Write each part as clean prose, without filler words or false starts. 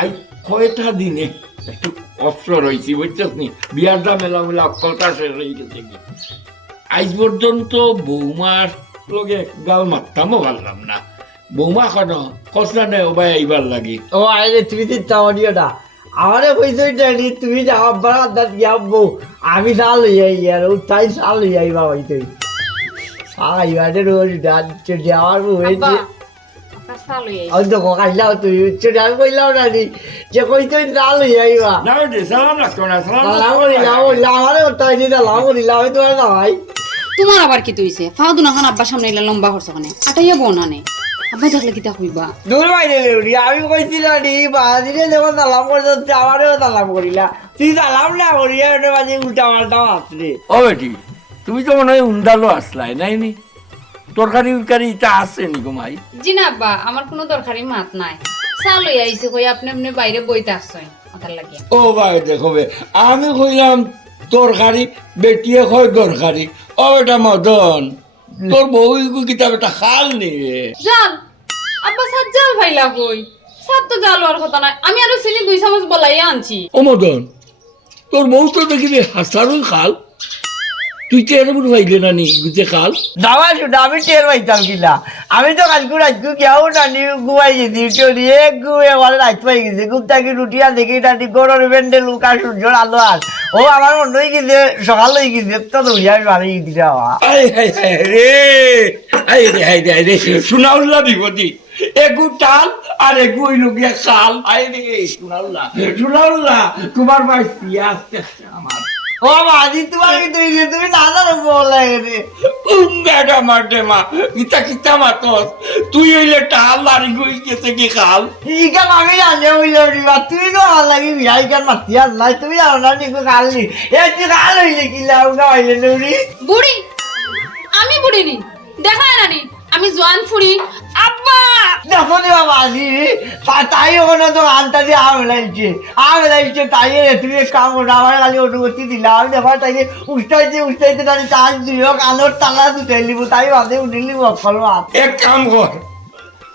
আজ কয়টা দিনে একটু অবসর হয়েছি বুঝছিস নি, বিয়ার দা মেলা মেলা অক্কলটা শেষ হয়ে গেছে। আজ পর্যন্ত বৌমার লগে গাল মারতামও পারলাম না। বৌমা কেন কসলা নেই ওবাই এইবার লাগি। ও আরে তুমি চিন্তা করিও না, আমারে কইছো জানি তুমি যাও বারাত গিয়া বউ, আমি চাল হই আর তাই চাল হই আইবা হইতই সাই বাদে রোজ ডাল চড়ি আমার হইছে। আমি তো কাইলাও তুই চড়ি আমি কইলাও না নি যে কইতো চাল হই আইবা না রে সালাম রাখতো না, সালাম আমারে তাই দিদা লাভ দিলা আমি তোমার না ভাই। তোমার আবার কি তুইছে ফাউদুন এখন আব্বার সামনে এলে লম্বা করছো কেন? আটাইয়া বোন আনে আব্বা দেখলে কিতা কইবা? দূর বাইরে লেউরি আমি কইছিলাম নি বাদিরে যখন সালাম করতে আমারেও সালাম করিলা, তুই সালাম না করিয়া ওটা বাজে উল্টা পাল্টা আসলে। ও বেটি তুমি তো মনে হয় উন্দালো আসলাই নাই নি, তরকারি উরকারি ইটা আছে নি গোমাই? জি না আব্বা, আমার কোনো দরকারি মাত নাই, চাল লই আইছে কই আপনি আপনি বাইরে বইতে আসছেন মাথার লাগে। ও ভাই দেখো বে, আমি কইলাম তরকারি, বেটিয়ে কয় দরকারি। ও বেটা মদন, তোর বউ কিতাব একটা খাল নি রে? জাল আব্বা সাত জাল ভাইলা কই? সাত তো জাল হওয়ার কথা নাই, আমি আরো চিনি 2 চামচ বলাইয়া আনছি। ও মদন, তোর বউ তো দেখিবি হাসারুই খাল, তুই তো এর উপর ভাইলে না নি গুজে খাল? দাবা শুনে আমি টের পাইতাম কিনা, আমি তো কাজকু কেউ নানি ঘুমাই গেছি চলি এক ঘুমে আমার রাত পাই গেছে, ঘুম থাকি রুটিয়া দেখি নানি গরর ব্যান্ডে লুকা সূর্যর আলো আর ও আমার মনে হয়ে গেছে সকাল হয়ে গেছে তো দৌড়িয়া আমি বাড়ি দিতে হওয়া। সুনাউল্লাহ বিপদী, এগু টাল আর এগু ওই লোকিয়া খাল। সুনাউল্লাহ সুনাউল্লাহ তোমার ভাই আসতে আমার। ও মাঝি তোমার কিন্তু তুমি না জানো বলা রে বেটা মারতে মা ইতা কিতা মাতস, তুই হইলে টাল মারি গই গেছে কি খাল? ইকান আমি জানি হইলে রিবা তুই তো ভাল লাগি বিয়াই কান মাতি আর নাই তুমি জানো না নিকো খালি এ তুই খাল হইলে কি লাউ না হইলে নুরি বুড়ি আমি বুড়ি নি দেখা নানি আমি জোয়ান ফুড়ি। আব্বা দেখো রে মাঝি তাই ওখানে তো আনটা দিয়ে আম লাইছে তাই তুমি এক কাম করো আমার খালি অনুমতি দিলা আমি দেখো তাই উঠতে তাই চাষ দিও কানোর তালা দুটাই লিব তাই বাদে উঠিলি অকল মাত। এক কাম কর,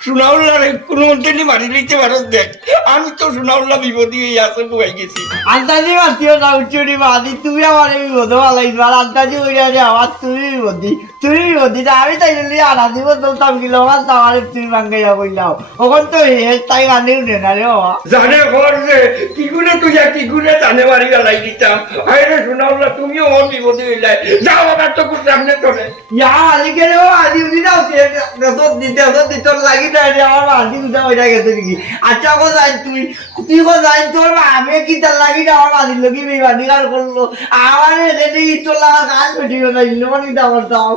সুনাউল্লাহ কোনো মন্ত্রী মারি নিতে পারো দেখ, আমি তো সুনাউল্লাহ বিপদী হয়ে আসে বুয়াই গেছি। আন্দাজি মাতিও না উচ্চুরি মাদি তুমি আমার বিপদ ভালাইছো আর আন্দাজি হইয়া যে আমার তুমি বিপদী আমি তাই জন্য আনা দিব চলতাম কিলো মাছ আমার তুমি ভাঙ্গাইয়া বললাও ওখান তো তাই গানে উঠে না রে বাবা জানে ঘর যে কি গুণে তুই কি গুণে জানে বাড়ি গালাই দিতাম। হায় রে সুনাউল্লাহ তুমিও ওর বিপদী হইলাই, যাও আমার তো খুব সামনে তোরে ইয়া আলিকে রে আদি উদি দাও দিতে লাগি না রে আমার আদি উদা হইয়া গেছে নাকি। আচ্ছা কো যাই তুই কো যাই তোর আমি কি তার লাগি না আমার আদি লগি বেবানি গাল করলো আমার এখানে তোর লাগা কাজ উঠিও না ইনমানি দাও দাও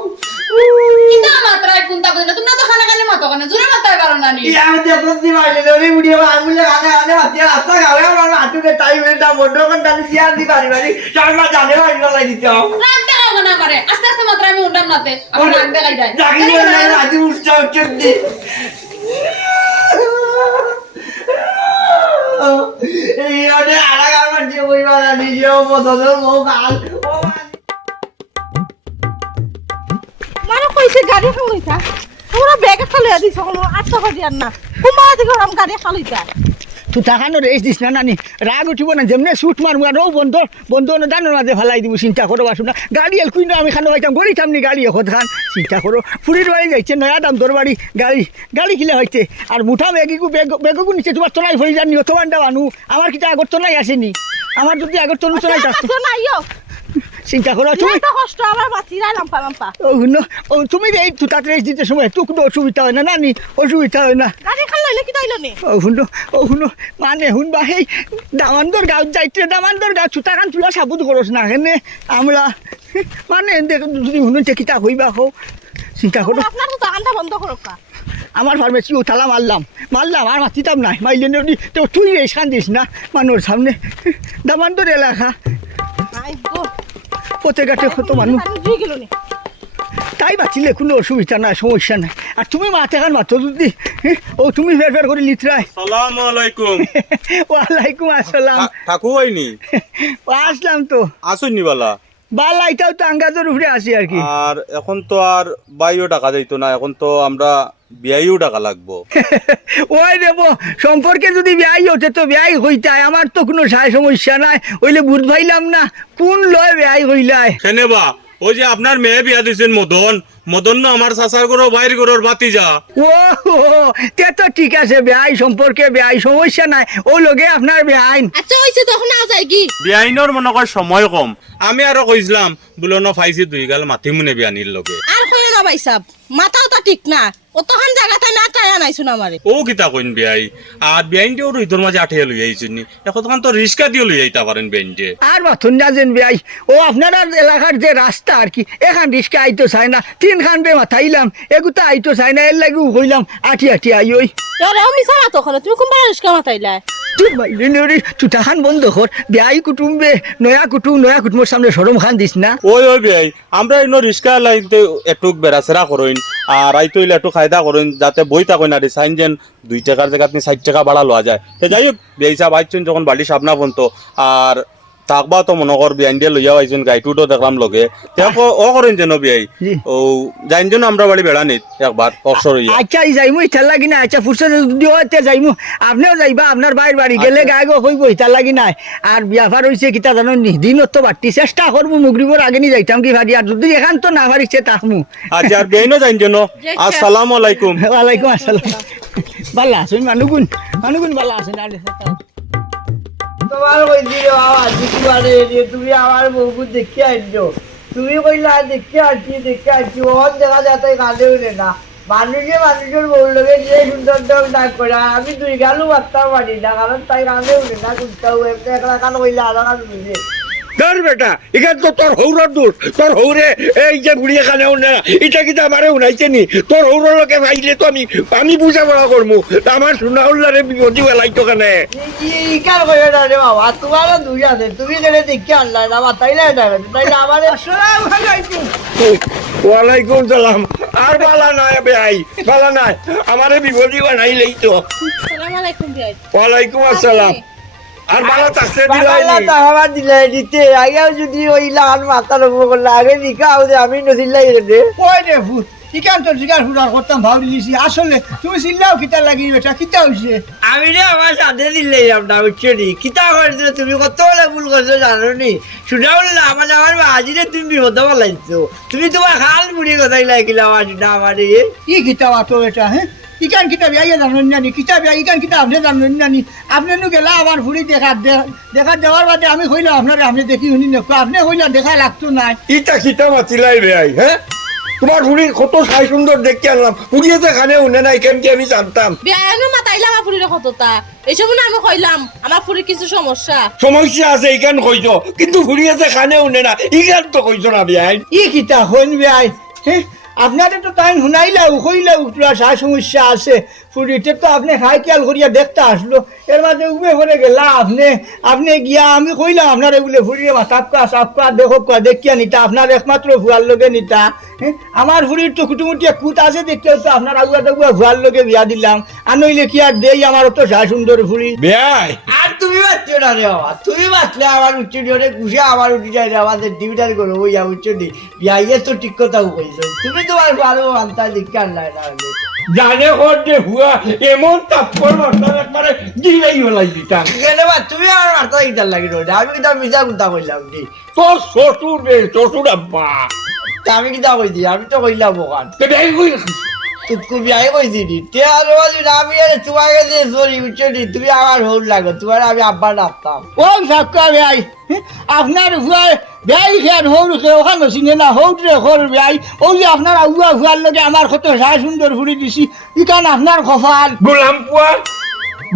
কিতা মাত্রায় কোনটা কইনা তুমি তো খানা খালি মত কেন জুরে মাত্রায় কারণ নানি ইয়া আমি দেখো দি মাইলে রে ভিডিও আমি গানে মাতিয়া রাস্তা গাবে আমার আটুকে টাইম এটা বড় কোন টানি সিয়া দি বাড়ি চারমা জানে ভাই গলাই দিতে রাখতে হবে না পারে আস্তে আস্তে মাত্রায় আমি উন্ডাম নাতে আমি রাখতে গাই যায় জাগি না আদি উস্তা চদ্দি এই ওরে আড়া গার যে বইবা না নিজেও বদল মো গাল মানে কইছে গাড়ি খালইতা পুরো ব্যাগ খালইয়া দিছ কোনো আত্মকা দিয়ার না কুমা দিকে আম গাড়ি খালইতা তুই তাকানো রেস দিস না নানি, রাগ উঠিব না যেমনি শুট মারবো আর বন্ধ দানোর মাঝে ফেলাই দিব। চিন্তা করো বাসু না গাড়ি এল কুই না আমি খানো পাইতাম গড়িতাম নি গাড়ি এখন খান। চিন্তা করো ফুরির বাড়ি যাইছে নয়া দাম তোর বাড়ি গাড়ি কিলে হইতে আর মুঠা বেগকু নিচে তোমার তোলাই ফরি জানি তোমার দা মানু আমার কিটা আগর তো নাই আসেনি, আমার যদি আগর তো তোলাই থাকতো নাইও চিন্তা করো তুমি এত কষ্ট আমার বাতিরা লাম্পা ও তুমি এই তুতাতে রেস দিতে সময় তো কোনো অসুবিধা হয় না নানি, অসুবিধা হয় না। গাড়ি খালইলে কি তাইলো নে ও শুনো মানে শুনবা সেই দামান্দর গাঁত যাইতে দামান্দর গাঁত চুটাখান চুলা সাবুত করস না হেনে আমরা মানে যদি শুনুন কিতা হইবা হোক চিন্তা করো। আপনার তো দোকানটা বন্ধ করো কা আমার ফার্মেসি তালা মারলাম আর মাতিতাম নাই মাইলে তো তুই রেস খান দিস না মানুষ সামনে দামান্দর এলাকা পথে ঘাটে কত মানুষ তাই বাঁচিলে কোনো অসুবিধা নাই সমস্যা নাই। আর তুমি মাথা খান মাত্র যদি ও তুমি ফের করে লিত্রাই। সালাম আলাইকুম। ওয়ালাইকুম আসসালাম। থাকু হয়নি আসলাম তো আসুননি বালা বালা এটাও তো আঙ্গাজের উপরে আসি আর কি। আর এখন তো আর বাইও টাকা যাইতো না, এখন তো আমরা বিয়াইও টাকা লাগবো। ওই দেব সম্পর্কে যদি বিয়াই ওঠে তো বিয়াই হইতাই, আমার তো কোনো সমস্যা নাই, ওইলে বুঝ ভাইলাম না কোন লয় বিয়াই হইলাই। কেনে বা ওই যে আপনার মেয়ে বিয়া দিছেন মদন, মদন না আমার চাচার ঘর বাইর ঘরের বাতিজা। ও তে তো ঠিক আছে, বিয়াই সম্পর্কে বিয়াই সমস্যা নাই, ও লগে আপনার বিয়াই। আচ্ছা হইছে তখন আ যাই কি বিয়াইনর মনে কর সময় কম, আমি আরো কইছিলাম বলে ন ফাইছি দুই গাল মাথি মুনে বিয়ানির লগে। আর কইও না ভাই সাহেব, মাথাও তা ঠিক না, অতখান জায়গাতে না টায়া নাইছুন আমারে। ও কিতা কইন বিয়াই, আর বিয়াইনটিও রইতর মাঝে আঠিয়া লই আইছুনি, এখন তখন তো রিস্কা দিয়ে লই আইতা পারেন বিয়াইনটে। আর বাথুন না যেন বিয়াই, ও আপনার এলাকার যে রাস্তা আর কি, এখান রিস্কা আইতো চাই না, 3 খান বে মাথাইলাম, এগুতা আইতো চাই না, এর লাগি হইলাম আঠি আঠি আই। ওই আরে আমি সারা তখন তুমি কোন বারে রিস্কা মাথাইলা? তুই বাইরে চুটা খান বন্ধ কর, বিয়াই কুটুমবে নয়া কুটুমের সামনে সরম খান দিস না। ওই ওই বিয়াই, আমরা ইনো রিস্কা লাইনতে একটু বেড়াচেরা করইন, আর আইতো ইলে একটু খায়দা করইন, যাতে বই থাকই না সাইন যেন 2 টাকার জায়গা আপনি 60 টাকা ভাড়া লওয়া যায়। তো যাই হোক বিয়াই সাহেব আইছেন যখন বাড়ি সামনা পর্যন্ত, আর থাকবা তো মনে কর বিয়াইন দিয়ে লইয়া আইছেন, গাইটুটো দেখলাম লগে, ও করেন যেন বিয়াই ও যাইন যেন আমরা বাড়ি বেড়া নিত একবার অবসর হইয়া। আচ্ছা যাইমু ইতার লাগি না, আচ্ছা ফুরসত যদি হইতে যাইমু, আপনিও যাইবা আপনার বাইর বাড়ি গেলে গায়ে গো হইব ইতার লাগি নাই। আর বিয়াফার হইছে কিতা জানো নি, দিনত তো বাড়তি চেষ্টা করবো মুগরিবর আগে নি যাইতাম কি ভারি, আর যদি এখান তো না পারিছে তাকমু। আচ্ছা আর বিয়াইনও যাইন যেন। আসসালামু আলাইকুম। ওয়ালাইকুম আসসালাম। ভালো আছেন মানুগুন ভালো আছেন? তোমার কই দিও বাবা দিকুয়ারে তুমি আমার বউকে দেখে আইছো, তুমি কইলা দেখে আসছি ওখান দেখা যাতে কাঁদে উঠে না, মানুষের বউর লোকে যে সুন্দর ডাক করে, আমি 2 গালও বাঁচতাম পারি না, কারণ তাই কাঁদে উঠে না, কুত্তাও একলা কান কইলে আধা কান বুঝে। ধর বেটা, এখানে তো তোর হৌরর দোষ, তোর হৌরে এই যে বুড়িয়ে খানে উঠে না, এটা কিন্তু আমারে উনাইছে নি, তোর হৌরর লোকে পাইলে তো আমি বুঝা পড়া করবো, আমার সুনাউল্লারে বিপদি বেলাইতো কেনে। ইকার কইও না রে বাবা, তোমারও 2 আছে, তুমি গেলে দেখে আনলাই না, মাতাইলে না, তাইলে আমার ওয়ালাইকুম সালাম। আর বালা নাই ভাই, বালা নাই, আমারে বিপদি বানাইলেই তো। আসসালামু আলাইকুম ভাই। ওয়ালাইকুম আসসালাম। আর বালা থাকতে দিলাই দিতে আগেও যদি ওই লাল মাথার উপর করলে আগে দিকাও যে আমি নদিলাই রে। ওই রে ভূত ইকান তো জিগার হুড়ার করতাম ভাবলি দিছি, আসলে তুমি চিল্লাও কিতা লাগি বেটা, কিতা হইছে? আমি রে আমার সাথে দিলাই আমরা বুঝছো নি, কিতা করছো তুমি, কত বলে ভুল করছো জানো নি? সুনাউল্লাহ আমার বাজিরে তুমি বিপদ বলাইছো, তুমি তোমার খাল বুড়ি কথাই লাগিলা আমার সুনা আমার ই কিতা আতো এটা, হ্যাঁ ইকান কিতা বিয়াইয়া জানুন জানি, কিতা বিয়া ইকান কিতা আপনি জানুন জানি, আপনি নু গেলা আমার ভুড়ি দেখা দেওয়ার বাদে আমি কইলাম আপনারে, আপনি দেখি শুনি না, আপনি কইলা দেখা লাগতো নাই। ইটা খিতা মাতিলাই রে আই, হ্যাঁ তোমার বুড়ির কত সাই সুন্দর দেখতে আনলাম, বুড়িয়েছে খানে উনে নাই কেমটি আমি জানতাম। বিয়ানো মাতাইলা আমার ফুরির কতটা, এইসব না আমি কইলাম আমার ফুরির কিছু সমস্যা আছে ইখান কইছো, কিন্তু বুড়িয়েছে খানে উনে না, ইখান তো কইছো না বিয়াই। ই কিতা হইন বিয়াই, হ্যাঁ আপনারে তো তাই শুনাইলাও কইলাও তোরা সাই সমস্যা আছে, ফুরিতে তো আপনি খাই খেয়াল করিয়া দেখতে আসলো, এর মাঝে উবে করে গেলা আপনি গিয়া আমি কইলাম আপনারে বলে ফুরিয়ে সাপকা দেখো দেখিয়া নিতা, আপনার একমাত্র ভুয়ার লোকে নিতা, হ্যাঁ আমার ফুরির তো কুটুমুটিয়া কুত আছে দেখতেও তো আপনার আগুয়া টাগুয়া ভুয়ার লোকে বিয়া দিলাম, আর নইলে কি আর দেই আমার তো সাই সুন্দর ফুরি বিয়াই। আর তুমি বাঁচছো না রে বাবা, তুমি বাঁচলে আমার উচ্চ ডিওরে ঘুষে আমার উঠে যায় রে, আমাদের ডিউটার করবো ওই উচ্চ ডি বিয়াইয়ে তো ঠিক কথাও কইছো, তুমি তোমার ভালো আনতা দেখে আনলাই না জানে কর যে হুয়া এমন তাৎপর মারতাম একবারে দিলেই হলাই দিতাম। কেনে বা তুমি আমার মাথা ইটার লাগি রোডে, আমি কিন্তু মিশা গুন্তা কইলাম দি, তোর শ্বশুর রে, শ্বশুর আব্বা তা আমি কিতা কইছি, আমি তো কইলাম ওখান বিয়াই কই তুকু বিয়াই কইছি দি, তে আর আমি তোমাকে যে সরি উচ্চ ডি তুমি আমার হল লাগো, তোমার আমি আব্বা ডাকতাম। ও সাপকা বিয়াই, আপনার ভুয়া বিয়াই খেয়ার হৌর খেয়ে ওখানে চিনে না, হৌরে হর বিয়াই, ওই যে আপনার আগুয়া ভুয়ার লগে আমার কত সাই সুন্দর ফুরি দিছি, ইকান আপনার কপাল। গোলাম পুয়া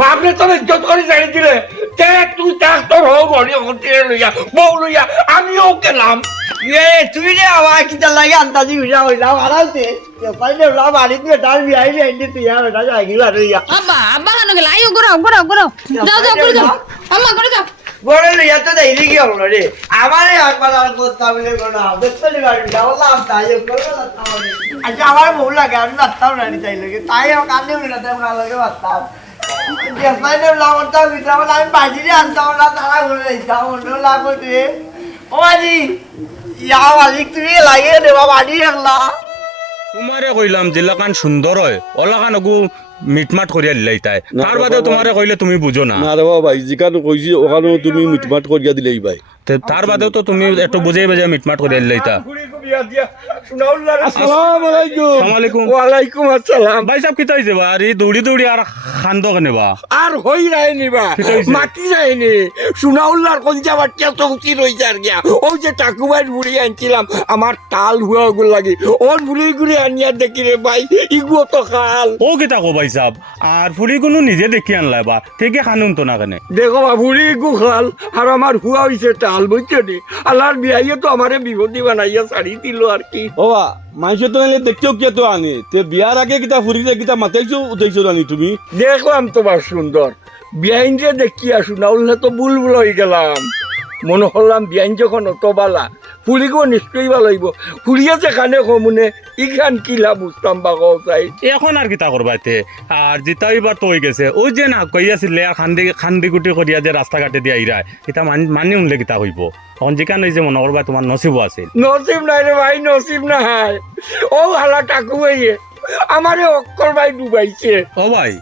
বাপরে তোর ইজ্জত করে জানি দিলে, তে তুই তাক তোর হো ঘরে হতে লইয়া বউ লইয়া আমিও গেলাম। তুমি রে আমার কিতা লাগে আন্দাজি উঠা হইলাম আরামতে পাইলে লাভ আনি তুই তার বিয়াই রে এনে তুই আর ওটা যাই গিলা রইয়া আব্বা কেন গেল? আইও গরো যাও করে যাও আম্মা করে যাও। বড় লইয়া তো দেরি কি হলো রে, আমারে একবার আর করতাম বলে কোনা দেখতে গাড়ি ডাওলাম তাই করব না তাহলে। আচ্ছা আমার বউ লাগে আমি বাতাম না নি চাইলে তাই কান্দে না তাই না লাগে বাতাম, যে পাইলে লাউটা বিটাম আমি বাজিরে আনতাম না, তারা ঘুরে যাইতাম অন্য লাগো রে। ও আজি ইয়া মালিক তুমি লাগে দেবা বাড়ি রাখলা। তোমারে কইলাম জেলাখান সুন্দর হয় ওলাখান ওগু মিটমাট করিয়া দিলাই তাই তার বাদেও তোমারে কইলে তুমি বুঝো না না রে বাবা ভাই যেখানে কইছি ওখানেও তুমি মিটমাট করিয়া দিলেই ভাই তার বাদেও তো তুমি একটু বুঝাই বুঝাই মিটমাট করিয়া দিলাই তা আসসালামু আলাইকুম। আলাইকুম ওয়ালাইকুম আসসালাম। ভাই সাহেব কিতা হইছে বা আর এই দৌড়ি দৌড়ি আর খান্দ কেনে বা আর হই রায়নি বা কিতা হইছে? মাটি যায়নি সুনাউল্লার কলজা বাচ্চা চৌকি রয়েছে আর গিয়া ওই যে টাকুবাই বুড়ি আনছিলাম আমার টাল হুয়া ওগুলো লাগে ওর বুড়ি গুড়ি আনিয়া দেখি রে ভাই ইগুও তো খাল। ও কিতা কো ভাই সাহেব আর ফুলি কোনো নিজে দেখি আনলাই বা থেকে খানুন তো না কেনে দেখো বা বুড়ি গু খাল আর আমার হুয়া হইছে টাল বুঝছো নি আল্লাহর বিয়াইয়ে তো আমারে বিভূতি বানাইয়া ছাড়ি দিল আর কি। বাবা মানুষ তো এলে দেখতেও কে তো আনে তে বিয়ার আগে কিতা ফুরিলে কিতা মাতাইছো উঠাইছো জানি তুমি দেখলাম তোমার সুন্দর বিয়াইন যে দেখিয়া সুনাউল্লা তো বুলবুল হয়ে গেলাম মনে হলাম বিয়াইন যখন অত বালা ফুলিগো নিশ্চয়ই ভালো হইব ফুলিয়া যেখানে কমুনে ইখান কিলা বুঝতাম বা চাই এখন আর কিতা করবাইতে আর জিতা এবার তো হয়ে গেছে ওই যে না কইয়াছিলে আর খান্দি গুটি করিয়া যে রাস্তা ঘাটে দিয়ে আইরা এটা মানি উনলে কিতা হইব এখন যেখানে যে মনে করবা তোমার নসিব আছে নসিব নাই রে ভাই নসিব নাই ও হালা টাকু ভাইয়ে আমারে অক্কর ভাই ডুবাইছে। ও ভাই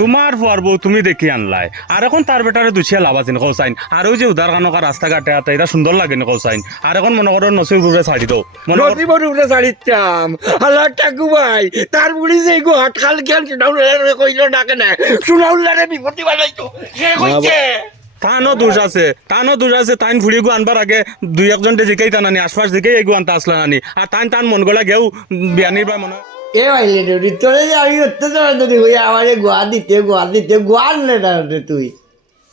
তোমার পারবো তুমি দেখি আনলাই আর এখন তার বেটারে দুছিয়া লাভ আছে কৌসাইন আর ওই যে উদার কানকা রাস্তা ঘাটে আটা এটা সুন্দর লাগে না কৌসাইন আর এখন মনে করো নসিব রূপে ছাড়ি দাও নসিবর উপরে ছাড়িতাম হালা টাকু ভাই তার বুড়ি যে গো হাট খাল কেন সুনাউল্লারে কইল না কেন সুনাউল্লারে বিপত্তি বানাইতো সে কইছে তানো দোষ আছে তাইন ফুড়ি গু আনবার আগে দুই একজনটে জিকাই টানানি আশপাশ জিকাই এগু আনতে আসলা নানি আর তাইন মন গলা গেও বিয়ানির বা মনে এ ভাইলে রে তোরে যে আমি অত্যাচার দিতে হই আমারে গোয়া দিতে গোয়া নে না রে তুই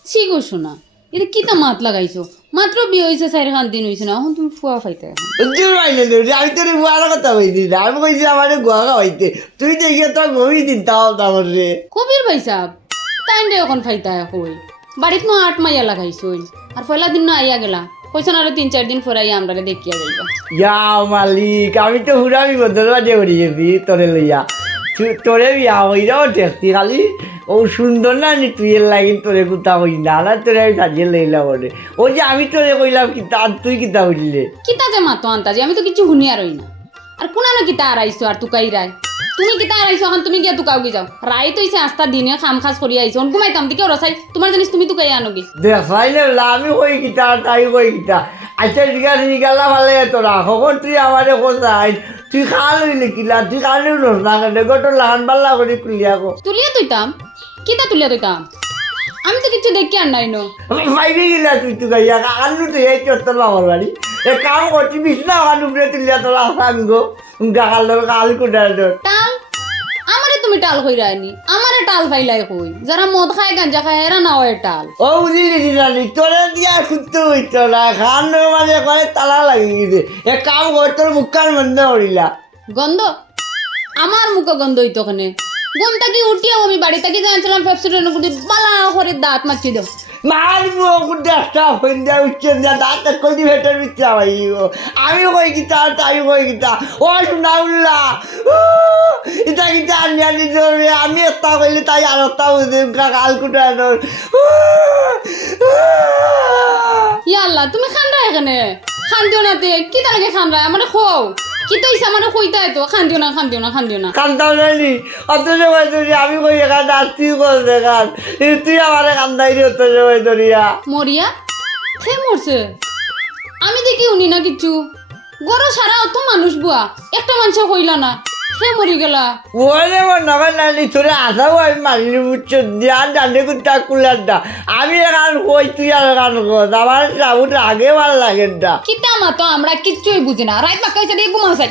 ছি গো শোনা এটা কিতা মাত লাগাইছো মাত্র বিয়ে হয়েছে 4-5 দিন হয়েছে না এখন তুমি ফুয়া ফাইতে তুই ভাইলে রে আমি তোরে গোয়ার কথা কইছি না আমি কইছি আমারে গোয়া খাওয়াইতে তুই দেখিয়ে তোর গই দিন তাও তামর রে কবির ভাই সাহেব তাইন রে এখন ফাইতা কই বাড়িত নো 8 মাইয়া লাগাইছই আর পয়লা দিন না আইয়া গেলা কইছন আর 3-4 দিন পরে আইয়া আমরা দেখিয়া যাইবা ইয়া মালিক আমি তো হুরামি বদল বাজে করি গেছি তোরে লইয়া তোরে বিয়া হইরাও টেস্টি খালি ও সুন্দর না নি তুই এর লাগিন তোরে কুতা হই না না তোরে আমি সাজিয়ে লইলাম ওরে ও যে আমি তোরে কইলাম কিতা আর তুই কিতা হইলে কিতা যে মাতো আন্তাজি আমি তো কিছু শুনিয়া রই না আর কোনানো কিতা আর আইছো আর তুকাই রায় তুমি কিতা আর আইছো এখন তুমি গিয়া তুকাও গি যাও রাই তো ইসে আস্তা দিনে খাম খাস করিয়া আইছো অন ঘুমাইতাম দিকে রসাই তোমার জিনিস তুমি তুকাই আনোগে দেখাই না আমি কই কিতা আর তাই কই কিতা আচ্ছা ঠিক আছে নিকালা ভালে তোরা কখন তুই আমারে কোথায় তুই খাল হইলে কিলা তুই খালেও নস না কেন গোটো লাহান পাল্লা করে তুলিয়া কো তুলিয়া তুইতাম কিতা তুলিয়া তুইতাম আমি তো কিছু দেখি আর নাই নো বাইরে গেলা তুই গাইয়া কাকান্নু তুই এই চত্বর বাবার বাড়ি এ কাম করছি বিছনা কাকান্নু উপরে তুলিয়া তোরা আসান গো কাকাল কাল কুটার টাল আমারে তুমি টাল কইরা আনি আমারে টাল ফাইলাই কই যারা মদ খায় গাঞ্জা খায় এরা না হয় টাল ও বুঝলি দিলানি তোরে দিয়া খুঁজতে হইতো না খান মানে করে তালা লাগি গেছে এ কাম কর তোর মুখকান বন্ধ করিলা গন্ধ আমার মুখ গন্ধ হইতো ওখানে ঘুমটা কি উঠিয়াও আমি বাড়ি থেকে যাচ্ছিলাম ফেপসিডের গুটি বালা করে দাঁত মাছি দাও মারবো কুটাটা হইন্দা উচ্ছেন যা দাঁত কলদি ভেতর বিচ্ছা ভাইও আমি কই কিতা তাই কই কিতা ও সুনাউল্লা এটা কিতা আনি ধরবে আমি একটা কইলে তাই আর একটা বুঝে কাল কুটানোর ইয়া আল্লাহ তুমি খানরা এখানে খান্দিও না তে কি তালকে খানরা আমারে খাও কি তো ইসা আমারে কইতা তো খান্দিও না কান্দাও নানি অত সময় ধরি আমি কই এখান আসছি কল দেখান তুই আমারে কান্দাই রে অত সময় ধরিয়া মরিয়া কে মরছে আমি দেখি উনি না কিছু গরো সারা অত মানুষ বুয়া একটা মানুষ কইলা না কে মরি গেলা ওরে নগর নানি তোরে আসাও আমি মারিনি বুঝছো দিয়া জানে কুটা কুলারটা আমি এখান কই তুই আর এখান কর আমার সাবুটা আগে ভাল লাগে না কিতা মা তো আমরা কিচ্ছুই বুঝি না রাত বাক্কা হইছে দিয়ে ঘুমাও চাই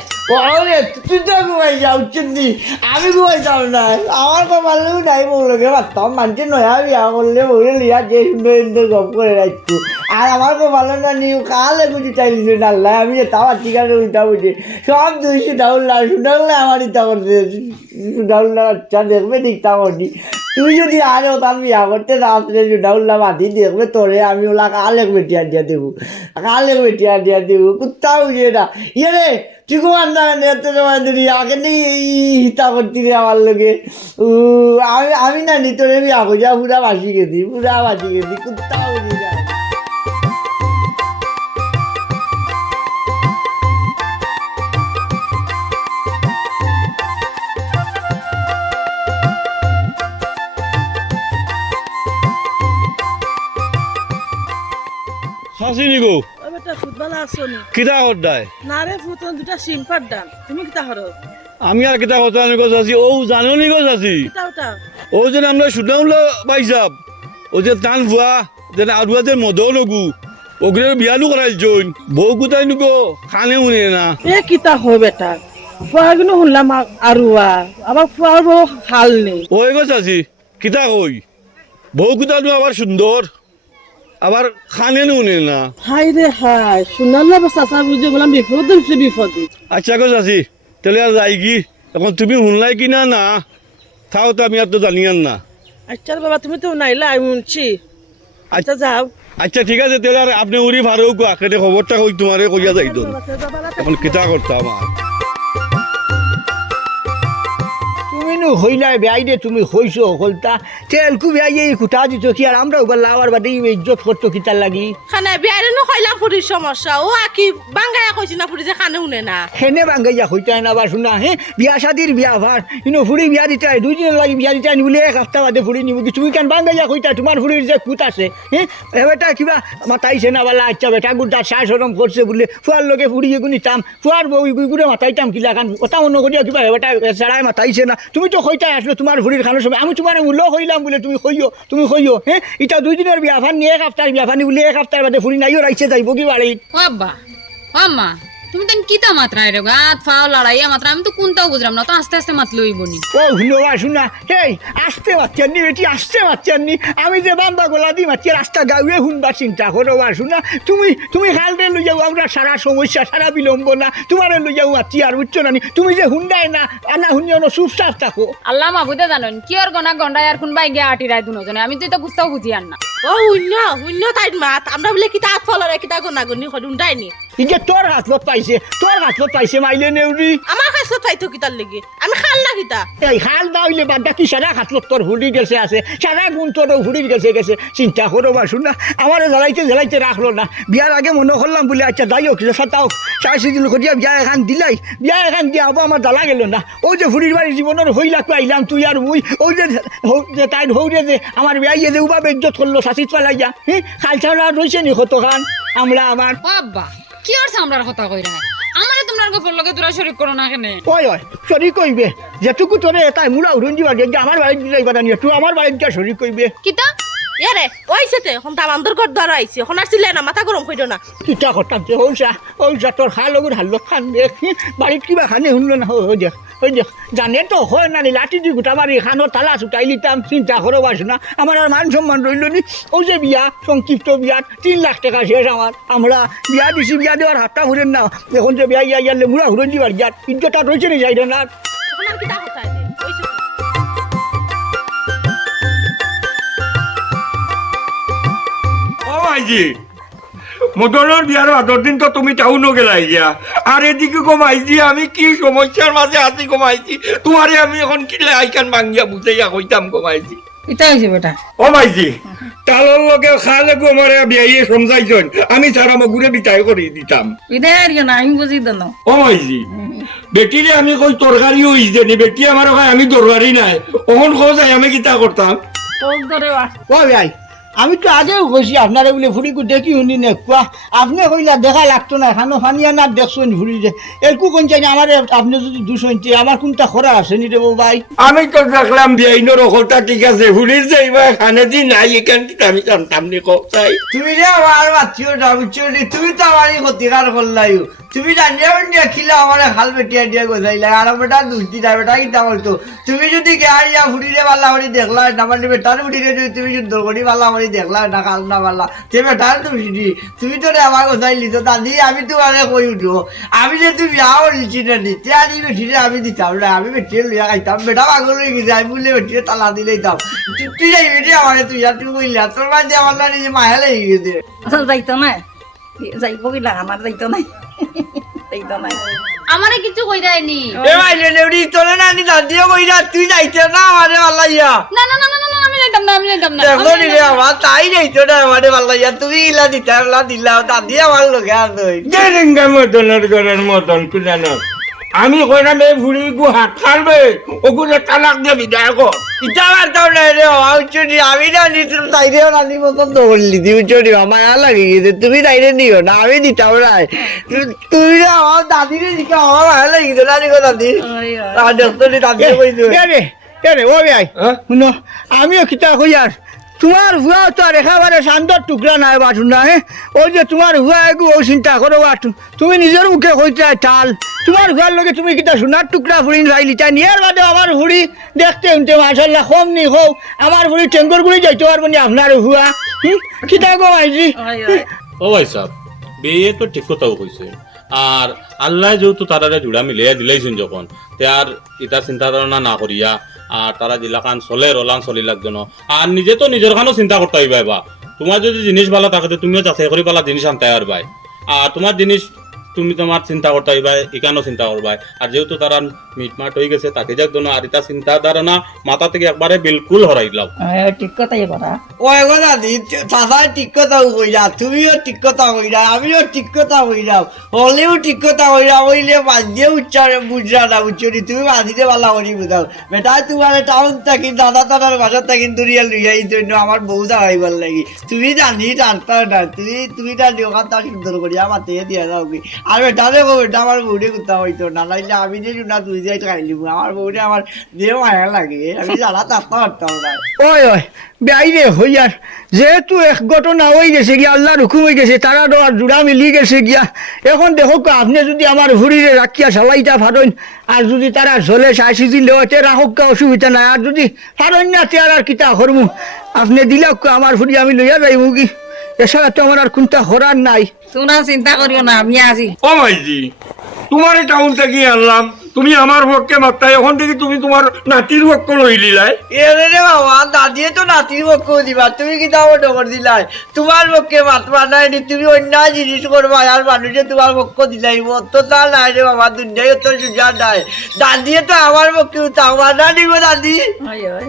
ওরে তুই তো ঘুমাই যাও চিন্তি আমি ঘুমাই যাও না আমার কপালেও নাই বউলোকে পারতাম মানুষের নয়া বিয়া করলে বউরে লিয়া যে সুন্দর সুন্দর গপ করে রাখতো আর আমার কপালে না নিউ কালে গুছি চাইলিছে ডাল্লা আমি তাও ঠিকানে উল্টা বুঝি সব দুই সুনাউল্লা আমার ইচ্ছা করছে সুনাউল্লা আচ্ছা দেখবে ঠিক তা করছি তুই যদি আরে তার বিয়া করতে রাত্রে সুনাউল্লা বাঁধি দেখবে তোরে আমি ওলা কালে বেটিয়া দিয়া দেবো কুত্তা বুঝিয়ে না ইয়ে রে তুই কুমার না এত সময় ধরি আগে নেই হিতা করতি রে আমার লোকে আমি না নি তোরে বিয়া করিয়া পুরা বাসি গেছি কুত্তা বুঝি না আসিনি গো ও বেটা ফুটবল আসনি কিতা হদায় না রে ফুটন দুটা সিলফার দাম তুমি কিতা হরো আমি আর কিতা কথা নি গো চাচি ও জানো নি গো চাচি কিতা ওটা ও যে আমরা সুনাউল্লাহ পাইছাব ও যে টান ভুয়া যে আরুয়া যে মদও লগু ওগুলো বিয়ালু করাইছন বউ কোথায় নিগো খানে উনে না এ কিতা হয় বেটা ফুয়াগুলো শুনলাম আরুয়া আবার ফুয়ার বড় হাল নেই ওই গো চাচি কিতা কই বউ কোথায় আবার সুন্দর আবার খানে উনে না হাই রে হাই সুনাল্লা বা চাচা বুঝে বললাম বিপদ হচ্ছে বিপদে আচ্ছা গো চাচি তাহলে আর যাই কি এখন তুমি শুনলাই কিনা না তাও তো আমি আর তো জানিয়ান না আচ্ছা বাবা তুমি তো নাইলা আমি শুনছি আচ্ছা যাও আচ্ছা ঠিক আছে তাহলে আর আপনি উড়ি ভাড়াও কোয়া কেটে খবরটা কই তোমারে কইয়া যাইতো এখন কিতা করতাম আর তুমি নু হইলাই বেআইরে তুমি হইছো হলতা তেলকু বেআই কুটা দিত কি আর আমরা ওবার লাওয়ার বাদে ইজ্জত করতো কিতার লাগি খানে বিয়ারে নো কইলাম ফুরির সমস্যা ও আকি বাঙ্গায়া কইছি না ফুরি যে খানে উনে না হেনে বাঙ্গাইয়া হইতাই না বা শুনা হে বিয়া শাদির বিয়া ভার ইনো ফুরি বিয়া দিতে হয় 2 দিনের লাগি বিয়া দিতে হয় বলে এক সপ্তাহ বাদে ফুরি নিব কি তুমি কেন বাঙ্গাইয়া কইতা তোমার ফুরির যে কুত আছে হ্যাঁ এবেটা কিবা মাতাইছে না বালা আচ্ছা বেটা গুড়া শ্বাস হরম করছে বলে ফুয়ার লগে ফুরি গুনি তাম ফুয়ার বউ গুড়ে মাতাইতাম কিলা কান কথা মনে করিয়া কিবা এবেটা ছাড়াই মাতাইছে না তুমি তো কইতাই আসলো তোমার ফুরির খানোর সময় আমি তোমার মূল্য কইলাম বলে তুমি কইও হ্যাঁ এটা 2 দিনের বিয়া ভান নিয়ে এক সপ্তাহ বিয়া ভানি বলে এক সপ্তাহ বাদে ফুরি নাইও রাইছে যাইব কি বাড়ি ও আব্বা ও আম্মা তুমি তো কিতা মাত্রা রে গাত ফাও লড়াইয়া মাত্রা আমি তো কোনটাও বুঝলাম না তো আস্তে আস্তে মাত লইবনি ও হুনবা শুনা হেই আসতে বাচ্চানি বেটি আসতে বাচ্চানি আমি যে বাম্বা গোলা দি মাছি রাস্তা গাউয়ে হুনবা চিন্তা করো বা শুনা তুমি খালতে লই যাও আমরা সারা সমস্যা সারা বিলম্ব না তোমারে লই যাও মাছি আর বুঝছো না তুমি যে হুন্ডাই না আনা হুনিও না চুপচাপ থাকো আল্লাহ মাহবুদে জানেন কি ওর গনা গন্ডায় আর কোনবাই গিয়া আটি রায় দুজনে আমি তো এটা বুঝতেও বুঝি আর না ও শূন্য তাই মাত আমরা বলে কিতা হাত ফলরে কিতা গনাগনি হডুন্ডাই নি ইগে তোর হাতত পাইছে মাইলে নেউরি আমার কাছে চাইতো কিতার লেগে আমি খাল না কিতা এই হাল না হইলে বাদ কি সারা হাতত তোর হুড়ি গেছে আছে সারা গুণ তোর হুড়ির গেছে চিন্তা করো বা শুনা আমার জ্বালাইতে রাখলো না বিয়ার আগে মনে করলাম বলে আচ্ছা যাই হোক সাতাও 4 দিন করিয়া বিয়া এখান দিলাই বিয়া এখান দিয়া হবো আমার জ্বালা গেল না ও যে হুড়ির বাড়ির জীবনের হইলাকু আইলাম তুই আর মুই ও যে তাই হৌরে যে আমার বিয়াইয়ে যে উবা বেজ্জত করলো শাসিত পালাইয়া হ্যাঁ খাল ছাড়া রয়েছে নি কত খান আমরা আমার ও আব্বা কি আর সামরার কথা কই রায় আমারে তোমরা গপর লগে তোরা শরীক করো না কেনে ওই শরীর কইবে যেটুকু তোরে তাই মুড়া উড়ন দিবা যে আমার বাড়িতে যাইবা না তুই আমার বাড়িতে শরীর কইবে কিতা ইয়ারে ওইছেতে এখন তাম আন্দর কর ধরা আইছে এখন আর ছিলে না মাথা গরম কইরো না কিতা করতাম যে হলসা তোর হালগুর হাল্লো খান দেখি বাড়িত কিবা খানে শুনলো না ওই দেখ জানে তো হয় না লাঠি দি গোটা বাড়ি খানোর তালা ছুটাই লিতাম চিন্তা করো বাসো না আমার আর মান সম্মান রইল নি ও যে বিয়া সংক্ষিপ্ত বিয়াত 3 লাখ টাকা শেষ আমরা বিয়া দিছি বিয়া দেওয়ার হাতটা ঘুরেন না এখন যে বিয়া ইয়ালে মুড়া ঘুরেন দিবার ইয়াত ইজ্জতটা রয়েছে নি যাই না এখন আর কিতা কথা ওইছে ও মাইজি মদনের বিয়ার 8 দিন তো তুমি টাউনও গেলাই গিয়া আর এদিকে গো মাইজি আমি কি সমস্যার মাঝে আছি গো মাইজি তোমারে আমি এখন কিলে আইকান ভাঙ্গিয়া বুঝাইয়া কইতাম গো মাইজি এটা হইছে বেটা ও মাইজি তালর লগে খালে গো মারে বিয়াইয়ে সমঝাইছন আমি সারা মগুরে বিদায় করে দিতাম বিদায় আর না আমি বুঝি দেন ও মাইজি বেটিরে আমি কই তরকারি হইছ দেনি বেটি আমার কয় আমি তরকারি নাই ওহন খোঁজাই আমি কিতা করতাম তোর ধরে ও ভাই আমি তো আগেও কইছি আপনারা বলে ফুড়িকু দেখি শুনি নে কোয়া আপনি কইলা দেখা লাগতো না খানো ফানিয়া না দেখছেন ফুড়ি যে এরকু কোন চাই আমার আপনি যদি 200 আমার কোনটা খরা আছে নি রে ভাই আমি তো দেখলাম বিয়াইনোর কথা ঠিক আছে ফুলির যে এবার খানে দি নাই এখান থেকে আমি জানতাম নি কোথায় তুমি যে আমার বাচ্চিওটা বুঝছি তুমি তো আমারই ক্ষতিকার করলাই তুমি জানিয়া খিলা আমার খাল বেটিয়া দিয়া গোজাইলা আর বেটা দুষ্টি না বেটা কিতা বলতো তুমি যদি গাড়িয়া ফুড়িলে পাল্লা হরি দেখলা না মানে বেটার ফুড়িলে যদি তুমি সুন্দর করি পাল্লা হরি দেখলা না খাল না পাল্লা সে বেটার তুমি তো আমার গোজাইলি তো দাদি আমি তোমারে কই উঠো আমি যে তুমি যাও লিচি না দিতে আনি বেঠিরে আমি দিতাম না আমি বেটিয়ে লইয়া খাইতাম বেটা পাগল হয়ে গেছে আমি বললে বেটিয়ে তালা দিলেই দাম তুই যাই বেটি আমার তুই আর তুই কইলা তোর মাঝে আমার না নিজে মায়া লেগে গেছে যাইতো না যাইব কিলা আমার যাইতো নাই যাইতো নাই আমারে কিছু কই দেয়নি এ মাইলে নেউরি তোরে না নি দাদিও কইরা তুই যাইতে না আমারে ভাল্লাইয়া না আমি যাইতাম না দেখো নি রে আমার তাই যাইতো না আমারে ভাল্লাইয়া তুমি ইলা দিলা দাদি আমার লগে আর দই দেরেঙ্গা মদনের ঘরের মদন কুলানো আমি কইলাম এই ভুড়ি গু হাত খালবে ওগুলো তালাক দিয়ে বিদায় কর। ইটা মারতাম না রে বাবা উচ্চনি আমি না নিতাম তাইরেও রানি পছন্দ করলি তুই উচ্চনি মায়া লাগে গেছে তুমি তাইরে নিও না আমি দিতাম না তুই না আমার দাদিরে দিকে আমার মায়া লাগে গেছে রানি গো দাদি আর দেখতো দাদি কইছো রে ও ভাই শুনো আমিও কিতা কই আর তোমার হুয়া তো আর একেবারে শান্তর টুকরা নাই বাটুন না হ্যাঁ ওই যে তোমার হুয়া এগু ও চিন্তা করো বাটুন তুমি নিজের মুখে কইতে টাল তোমার হুয়ার লগে তুমি কিতা সোনার টুকরা ফুড়ি যাইলি তাই নিয়ার বাদে আমার হুড়ি দেখতে শুনতে মাশাল্লাহ কম নি হোক আমার হুড়ি টেঙ্গর গুড়ি যাইতে পারবো নি আপনার হুয়া কিতা গো মাইজি ও ভাই সাহেব বিয়ে তো ঠিক কথাও কইছে আর আল্লাহ যেহেতু তারা জুড়া মিলিয়ে দিলেইছেন যখন তে আর এটা চিন্তা ধারণা না করিয়া আর তারা জিলাখান চলে রলান চলি লাগতো না আর নিজে তো নিজের খানও চিন্তা করতে হইবা বা তোমার যদি জিনিস ভালো থাকে তো তুমিও যাচাই করি পালা জিনিস আনতে পারবাই আর তোমার জিনিস তুমি তোমার চিন্তা করতে হইবা এখানেও চিন্তা করবাই আর যেহেতু তারা মিটমাট হয়ে গেছে তাকে যাক না আর এটা চিন্তা ধারণা মাথা থেকে একবারে বিলকুল হরাই দিলাম ঠিক কথাই কথা ওই গো দাদি চাচাই ঠিক কথা কইরা তুমিও ঠিক কথা কইরা আমিও ঠিক কথা কইরাম হলেও ঠিক কথা কইরা হইলে বাজিয়ে উচ্চারে বুঝরা না উচ্চরি তুমি বাজিতে পালা করি বুঝাও বেটা তোমার টাউন থাকি দাদা দাদার বাসা থাকি দুরিয়া লইয়া এই জন্য আমার বউ দাঁড়াইবার লাগি তুমি জানি টানতা না তুমি জানি ওখান তা সুন্দর করিয়া মাতিয়ে দিয়া যাও কি আর বেটা দেখো বেটা আমার বউরে কোথাও হইতো না নাইলে আমি যে না তুই যাই খাইলি আমার বউরে আমার যে মায়া লাগে আমি জানা তাস্তা পারতাম না ওই বাইরে হইয়ার যেহেতু এক ঘটনা হয়ে গেছে গিয়া আল্লাহর হুকুম হয়ে গেছে তারা তো আর জোড়া মিলি গেছে গিয়া এখন দেখো আপনি যদি আমার ভুড়িরে রাখিয়া সালাইটা ফারেন আর যদি তারা ঝোলে চাইছি দিলে ওতে রাখক অসুবিধা নাই আর যদি ফারেন না তে আর কিতা করমু আপনি দিলাক আমার ভুড়ি আমি লইয়া যাইব কি এছাড়া তো আমার আর কোনটা হরার নাই তোমরা চিন্তা করিও না আমি আছি ও মাইজি তোমার টাউন থেকে আনলাম তুমি আমার পক্ষে মাত্রা এখন থেকে তুমি তোমার নাতির পক্ষ লইলি লাই এরে রে বাবা দাদিয়ে তো নাতির পক্ষ দিবা তুমি কি দাও ডকর দিলাই তোমার পক্ষে মাতবা নাই নি তুমি অন্য জিনিস করবা আর মানুষে তোমার পক্ষ দিলাই তো তা নাই রে বাবা দুনিয়ায় তো সুজা নাই দাদিয়ে তো আমার পক্ষে আমার না নিব দাদি ওই